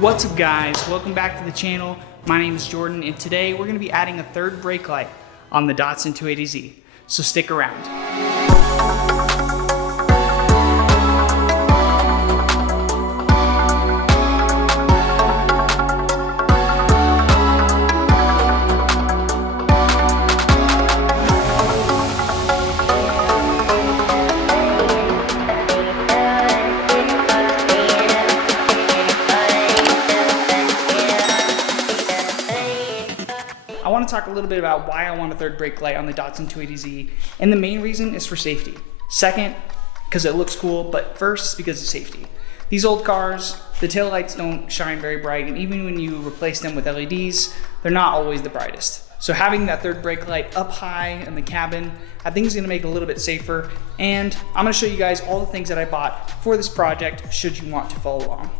What's up guys, welcome back to the channel. My name is Jordan and today we're going to be adding a third brake light on the Datsun 280Z, so stick around. I want to talk a little bit about why I want a third brake light on the Datsun 280Z, and the main reason is for safety. Second, because it looks cool, but first, because of safety. These old cars, the taillights don't shine very bright, and even when you replace them with LEDs, they're not always the brightest. So having that third brake light up high in the cabin, I think is going to make it a little bit safer, and I'm going to show you guys all the things that I bought for this project, should you want to follow along.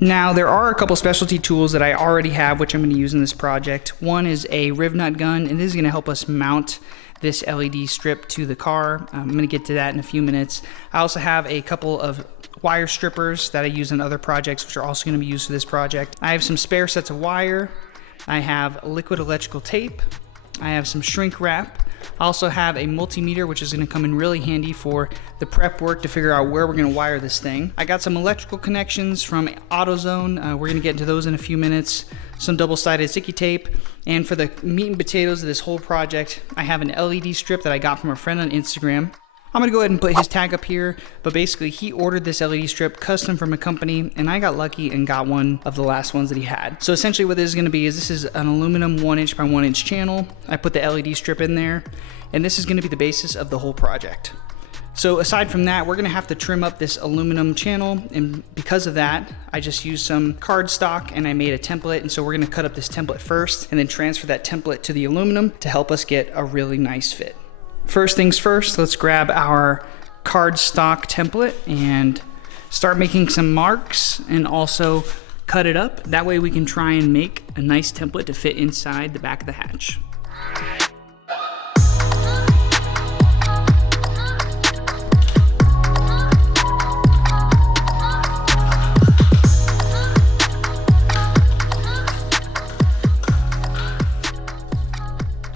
Now, there are a couple specialty tools that I already have, which I'm going to use in this project. One is a riv nut gun, and this is going to help us mount this LED strip to the car. I'm going to get to that in a few minutes. I also have a couple of wire strippers that I use in other projects, which are also going to be used for this project. I have some spare sets of wire. I have liquid electrical tape. I have some shrink wrap. I also have a multimeter, which is going to come in really handy for the prep work to figure out where we're going to wire this thing. I got some electrical connections from AutoZone. We're going to get into those in a few minutes. Some double-sided sticky tape. And for the meat and potatoes of this whole project, I have an LED strip that I got from a friend on Instagram. I'm going to go ahead and put his tag up here, but basically he ordered this LED strip custom from a company, and I got lucky and got one of the last ones that he had. So essentially what this is going to be is this is an aluminum 1" by 1" channel. I put the LED strip in there, and this is going to be the basis of the whole project. So aside from that, we're going to have to trim up this aluminum channel, and because of that, I just used some cardstock and I made a template, and so we're going to cut up this template first and then transfer that template to the aluminum to help us get a really nice fit. First things first, let's grab our cardstock template and start making some marks and also cut it up. That way we can try and make a nice template to fit inside the back of the hatch.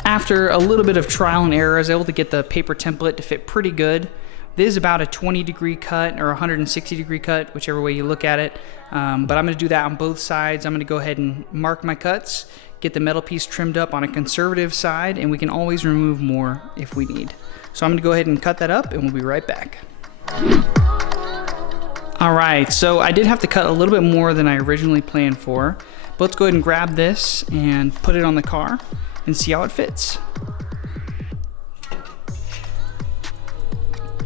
After a little bit of trial and error, I was able to get the paper template to fit pretty good. This is about a 20-degree cut or 160-degree cut, whichever way you look at it. But I'm going to do that on both sides. I'm going to go ahead and mark my cuts, get the metal piece trimmed up on a conservative side, and we can always remove more if we need. So I'm going to go ahead and cut that up, and we'll be right back. All right, so I did have to cut a little bit more than I originally planned for. But let's go ahead and grab this and put it on the car and see how it fits.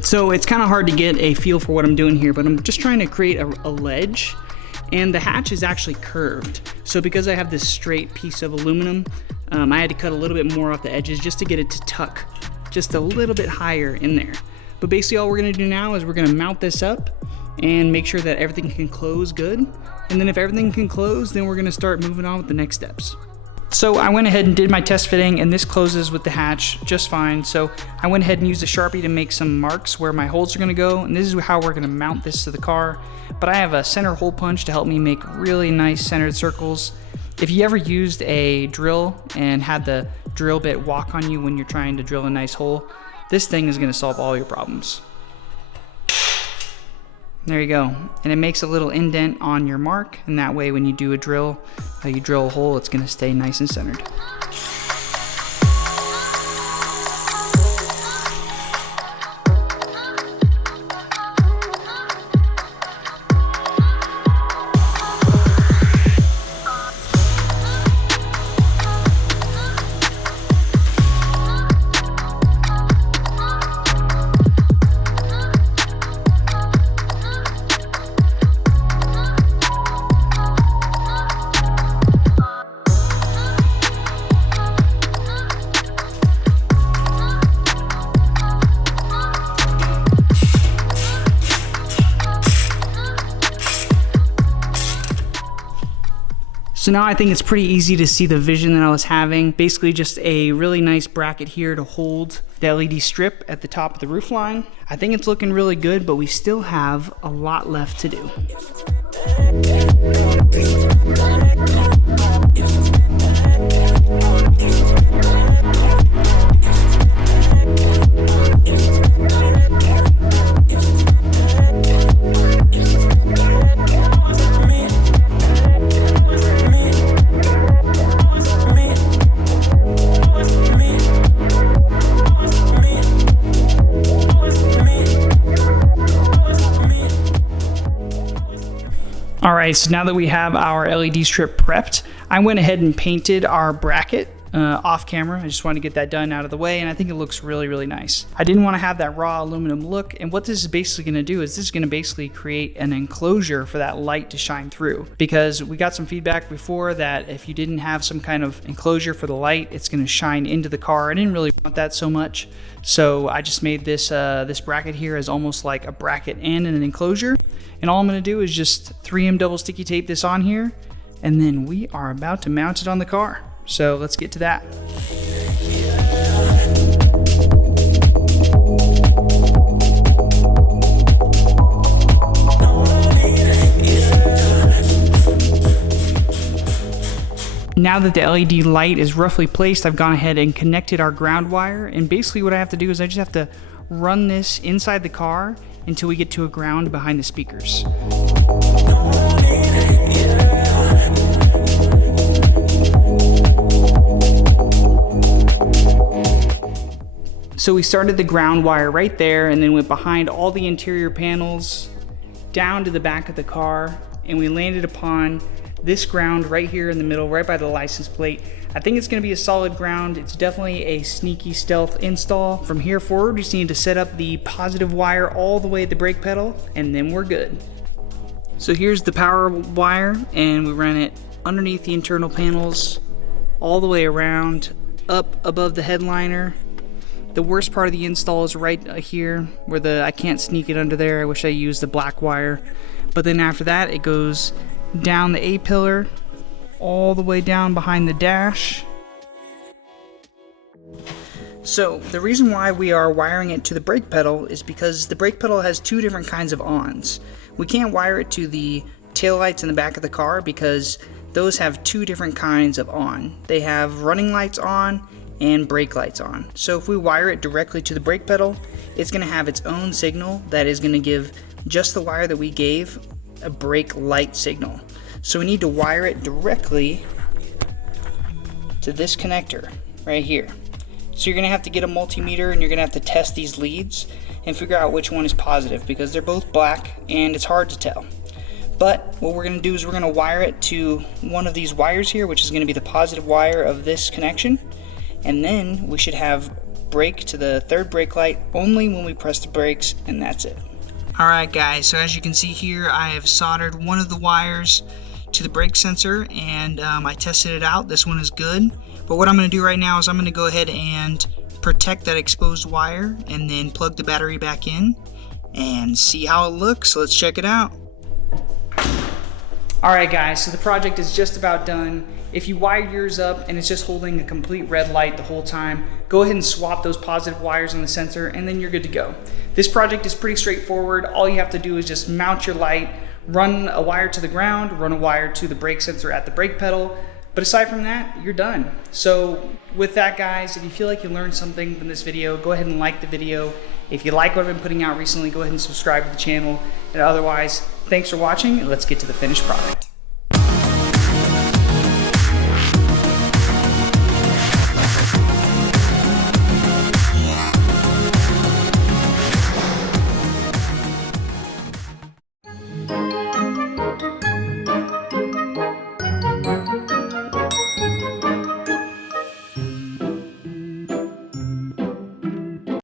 So it's kind of hard to get a feel for what I'm doing here, but I'm just trying to create a ledge, and the hatch is actually curved. So because I have this straight piece of aluminum, I had to cut a little bit more off the edges just to get it to tuck just a little bit higher in there. But basically all we're gonna do now is we're gonna mount this up and make sure that everything can close good. And then if everything can close, then we're gonna start moving on with the next steps. So I went ahead and did my test fitting, and this closes with the hatch just fine. So I went ahead and used a Sharpie to make some marks where my holes are gonna go, and this is how we're gonna mount this to the car. But I have a center hole punch to help me make really nice centered circles. If you ever used a drill and had the drill bit walk on you when you're trying to drill a nice hole, this thing is gonna solve all your problems. There you go. And it makes a little indent on your mark, and that way when you do a drill, you drill a hole, it's gonna stay nice and centered. So now I think it's pretty easy to see the vision that I was having. Basically just a really nice bracket here to hold the LED strip at the top of the roof line. I think it's looking really good, but we still have a lot left to do. All right, so now that we have our LED strip prepped, I went ahead and painted our bracket off camera. I just wanted to get that done out of the way, and I think it looks really, really nice. I didn't want to have that raw aluminum look, and what this is basically going to do is this is going to basically create an enclosure for that light to shine through, because we got some feedback before that if you didn't have some kind of enclosure for the light, it's going to shine into the car. I didn't really want that so much, so I just made this this bracket here as almost like a bracket and an enclosure, and all I'm going to do is just 3M double sticky tape this on here, and then we are about to mount it on the car. So let's get to that. Now that the LED light is roughly placed, I've gone ahead and connected our ground wire, and basically what I have to do is I just have to run this inside the car until we get to a ground behind the speakers. So we started the ground wire right there and then went behind all the interior panels down to the back of the car, and we landed upon this ground right here in the middle, right by the license plate. I think it's going to be a solid ground. It's definitely a sneaky stealth install. From here forward, we just need to set up the positive wire all the way at the brake pedal, and then we're good. So here's the power wire, and we ran it underneath the internal panels, all the way around, up above the headliner. The worst part of the install is right here where I can't sneak it under there. I wish I used the black wire. But then after that, it goes down the A-pillar, all the way down behind the dash. So the reason why we are wiring it to the brake pedal is because the brake pedal has two different kinds of ons. We can't wire it to the taillights in the back of the car because those have two different kinds of on. They have running lights on and brake lights on. So if we wire it directly to the brake pedal, it's going to have its own signal that is going to give just the wire that we gave a brake light signal. So we need to wire it directly to this connector right here. So you're going to have to get a multimeter and you're going to have to test these leads and figure out which one is positive, because they're both black and it's hard to tell. But what we're going to do is we're going to wire it to one of these wires here, which is going to be the positive wire of this connection. And then we should have brake to the third brake light only when we press the brakes, and that's it. Alright guys, so as you can see here, I have soldered one of the wires to the brake sensor, and I tested it out. This one is good. But what I'm going to do right now is I'm going to go ahead and protect that exposed wire and then plug the battery back in and see how it looks. So let's check it out. Alright guys, so the project is just about done. If you wired yours up and it's just holding a complete red light the whole time, go ahead and swap those positive wires on the sensor and then you're good to go. This project is pretty straightforward. All you have to do is just mount your light, run a wire to the ground, run a wire to the brake sensor at the brake pedal. But aside from that, you're done. So with that guys, if you feel like you learned something from this video, go ahead and like the video. If you like what I've been putting out recently, go ahead and subscribe to the channel. And otherwise, thanks for watching, and let's get to the finished product.